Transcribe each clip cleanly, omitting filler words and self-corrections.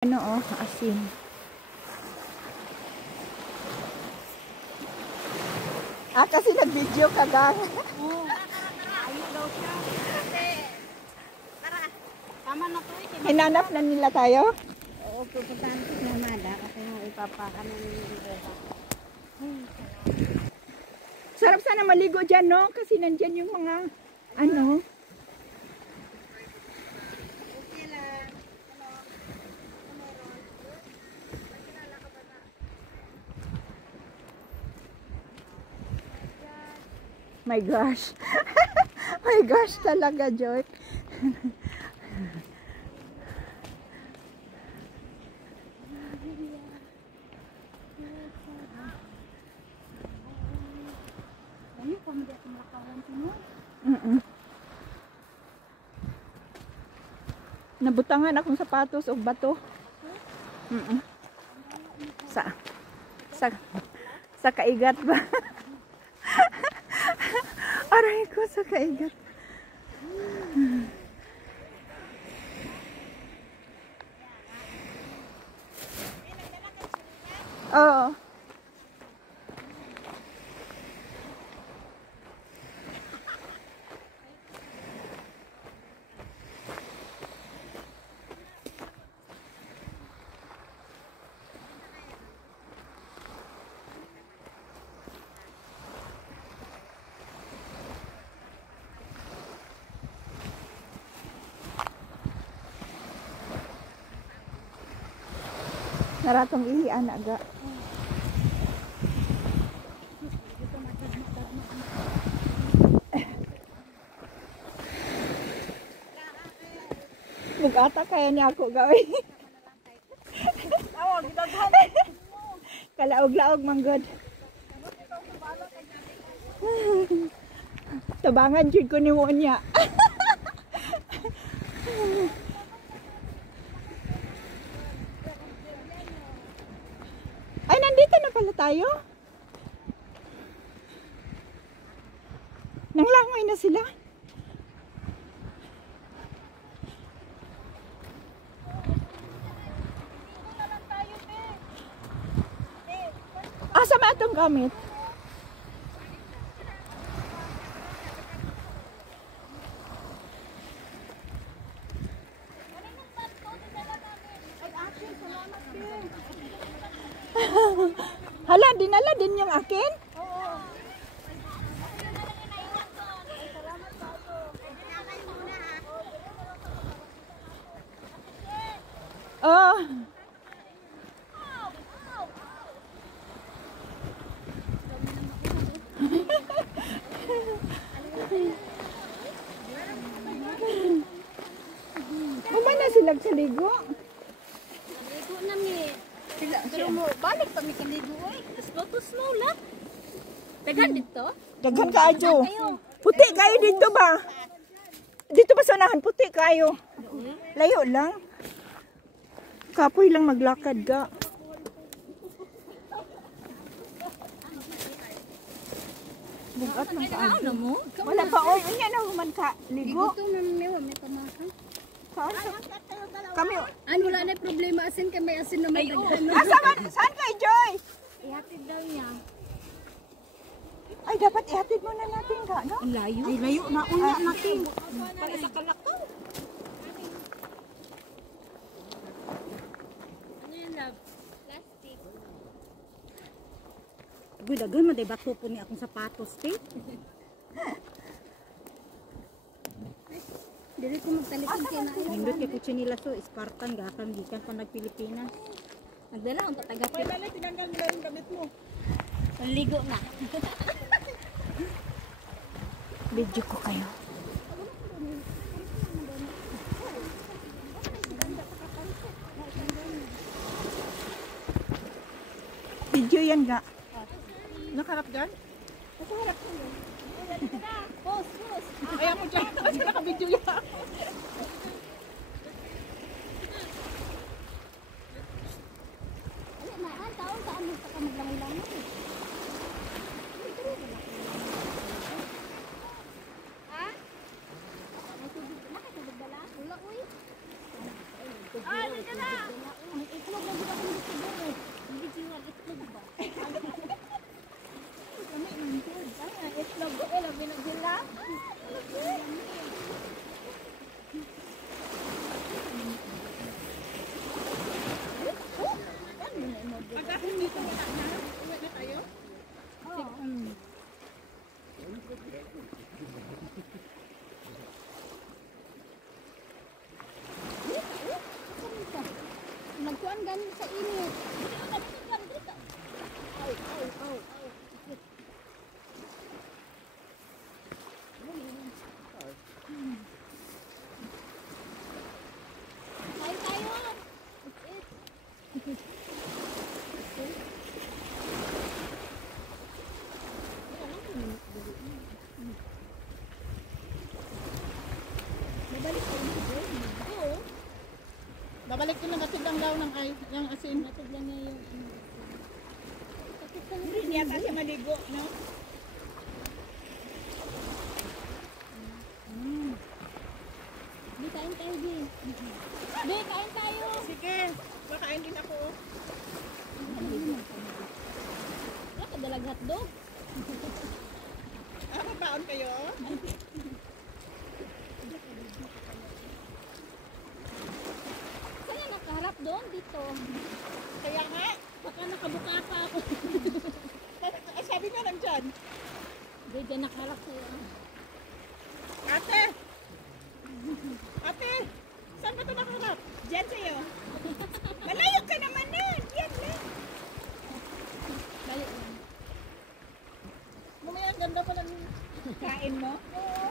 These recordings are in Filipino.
Ano asin. Kasi nag-video ka gang. Oo. Ayun daw siya. Kasi, tara, tama na to eh. Hinanap na nila tayo? Oo, pupuntahan ko si Mamada kasi ipapakanan nila. Sarap sana maligo dyan, no? Kasi nandyan yung mga, ano. Okay lang. My gosh. My gosh talaga, Joy. Ano pa mo dito makawan mo? Nabutangan akong sapatos o bato. Sa kaigat ba? Aray ko sa kaigat. Oo. Naratong ihian aga. Bugata kaya niya ako gawin. Kalaog-laog manggod. Tabangan jud ko ni mo niya. Ay, nandito na pala tayo. Nanglangoy na sila. Sama itong gamit. Hala, dinala din yung akin? Oo. Kumain na sila sa ligo. Ligo na mi. Pero mo, balik pa mi kaligo eh. Let's go to snow lang. Tagan dito? Daghan ka ajo. Puti kayo dito ba? Dito ba sa unahan? Puti kayo. Layo lang. Kapoy lang maglakad ka. Bugat ng paan. Ano mo? Wala pa oy. Unya na human ka. Ligo. Ito na mi, may pamakan. Kami. Ano wala na problema asin kami asin na may daghan. Saan kay Joy? Ihatid daw niya. Ay, dapat ihatid muna natin ka, no? Ang layo. Ay, layo na unya natin. Para sa kalakaw. Ano yan, love? Plastic. Agoy, dagan mo, diba tupo niya akong sapatos, te? Dili ko magtalikod kaya na. Nindot kay kuchinila so, Spartan, gakan, gikan pa nag-Pilipinas. Nagdala akong tatagapit. Wala na, tinanggal nila yung gamit mo. Ligo na. Video ko kayo. Video yan ga. Nakaharap dyan? Nakaharap ko yun. Post. Ayaw mo dyan. Kasi naka-video yan. Ano na, ang taon saan mo sa maglangoy-langoy? Kuan gan sa init. Ay, ay, ay. Kain tayo. Babalik ko yung siguro. Oo. Babalik ko lang atid ang law ng ay, yung asin. Natid lang niya yung Hindi yata siya maligo, no? Di, kain tayo, Di. Di, kain tayo. Sige, makain din ako. Wala ka dalag hotdog. Mabaon kayo? Saan nakaharap doon? Dito. Kaya nga, Baka nakabuka pa ako. sabi nga lang dyan. Di, dyan nakaharap sa'yo. Ate! Ate! Saan ba ito nakaharap? Diyan sa'yo. Malayo ka naman na. Diyan lang. Balik lang. Mamaya ang ganda pa lang. Kain mo? Oo.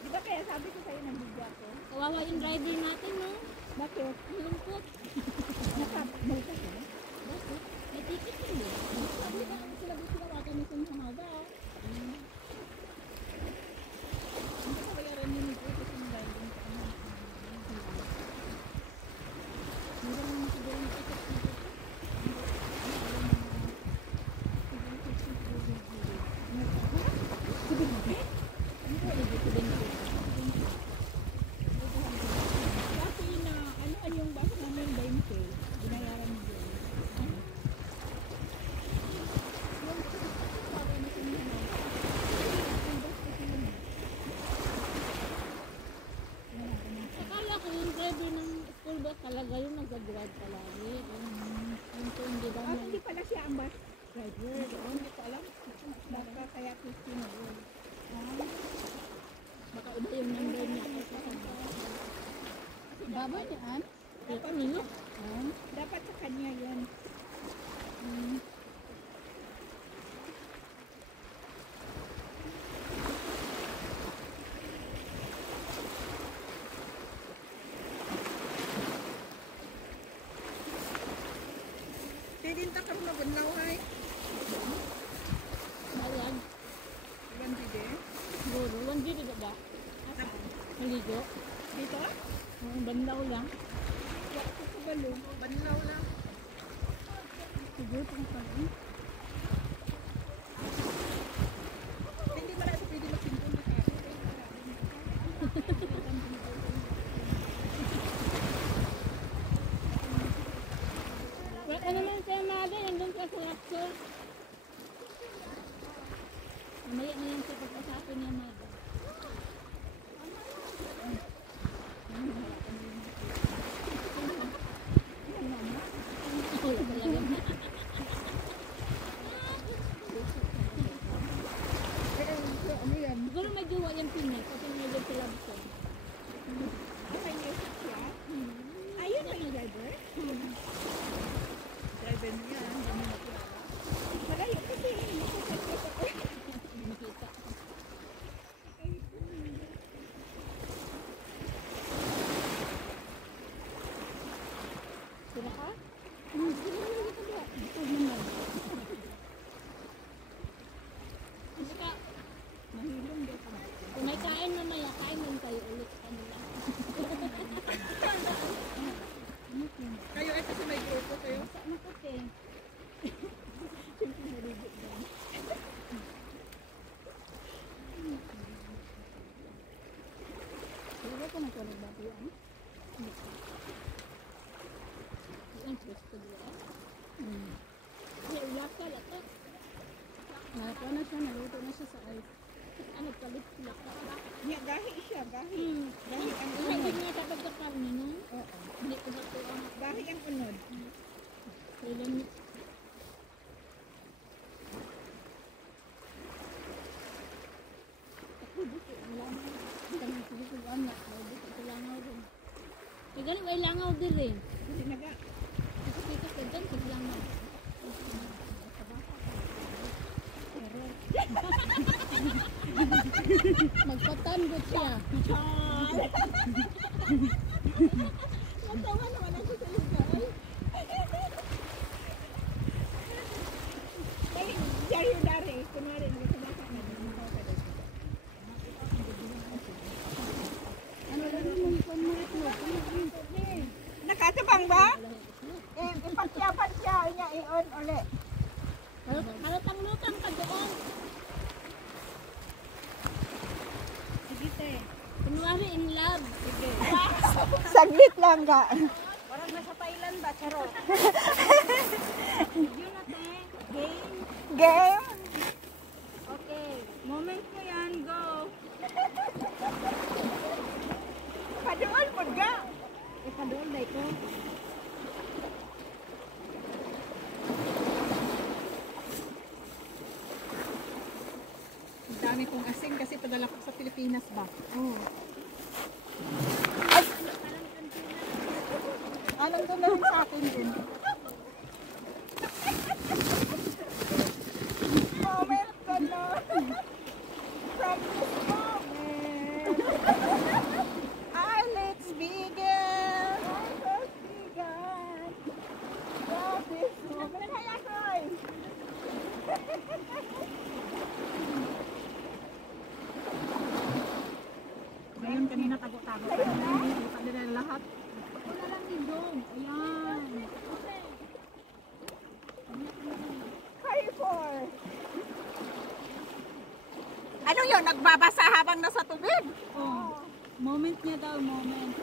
Di ba kaya sabi ko sa'yo nandito ako? Kawawa yung rider natin, no? Bakit? Malungkot. Nakabal ka ba? Bakit? May ticket yun, eh. Sabi na ang sila dito na kami sa hamaga. Hindi ko bayaran yun ito kasi yung riding sa ano. Hindi naman siguro yung ticket dito. Dati na, ano yung bus namin 20? Binayaran mo yun. Akala ko yung driver ng school bus talaga yung nag-drive palagi. Yung to hindi daw may... Hindi pala siya ang bus driver. Hindi ko alam. Baka kaya Christine yun. Baka iba yung number niya. Baba yan. Dapat nilo. Dapat sa kanya yun. Tidinta ka na bunlaw ay. Ayan. Ilan dide? Siguro. 1 dito ba? Maligo. Dito? Ang bandaw lang. Wala ko sa balong. Banlaw lang. Siguro pang pang. Hindi mo na sa pwede magpintong na kaya. Wala ka naman siya mother. Nandun ka sa lakso. Mamaya na yan siya pagkasapin niya mother. Wala talaga. Ano yan? Siguro may jowa yung Pinay kasi medyo sila gusto. Okay, may siya. Ayun ba yung driver? Driver niya. Hindi mo nakilala. Malayo kasi. Nakita. Sila ka? Sila naman dito ba? Ito naman. Kasi ka, Mahilong din ka. kung may kain mamaya, kain din tayo ulit sa kanila. Kayo ay kasi may grupo kayo. Saan ako te? Siyempre narinig lang. Siguro ko na ito nagbatuan. Ang pwesto dila. Kaya ulap ka lato. Nakakuha na siya, naluto na siya sa ice. Ano palit sila ka? Niya, gahi siya. Gahi. Gahi ang Hindi unod. niya kapag kakarni no? Oo. Hindi ko ba ito ang Gahi ang unod. kailan ako dito. Wala na. Tanong ko dito anak. Dito sa langaw rin. Kaya ganun ay langaw din rin. Hindi naga. Magpatanggol siya. Matawa naman ako sa lugar. Dali, Jerry Dari. Kunwari, nagkabaka na. Nakatabang ba? Ipatya niya i-on ulit. Halutang-lutang ka doon. Sige, te. Kunwari in love. Sige. Saglit lang ka. Parang nasa Thailand ba, Charo? Yun na, te. Game. Game? Okay. Moment ko yan. Go. Paduol po ka. Padoon na ito. Ang dami kong asin kasi padala ko sa Pilipinas ba? Oh. Nandun na rin sa akin din. Moment ka na. From this moment. Let's begin. Let's begin. Love is super. Kaya Kroy. Ngayon kanina tago-tago pa. Tago nila lahat. Ako na lang ni Dong. Ayan. Hi, four. Ano yun? Nagbabasa habang nasa tubig? Oh. Moment niya daw, moment.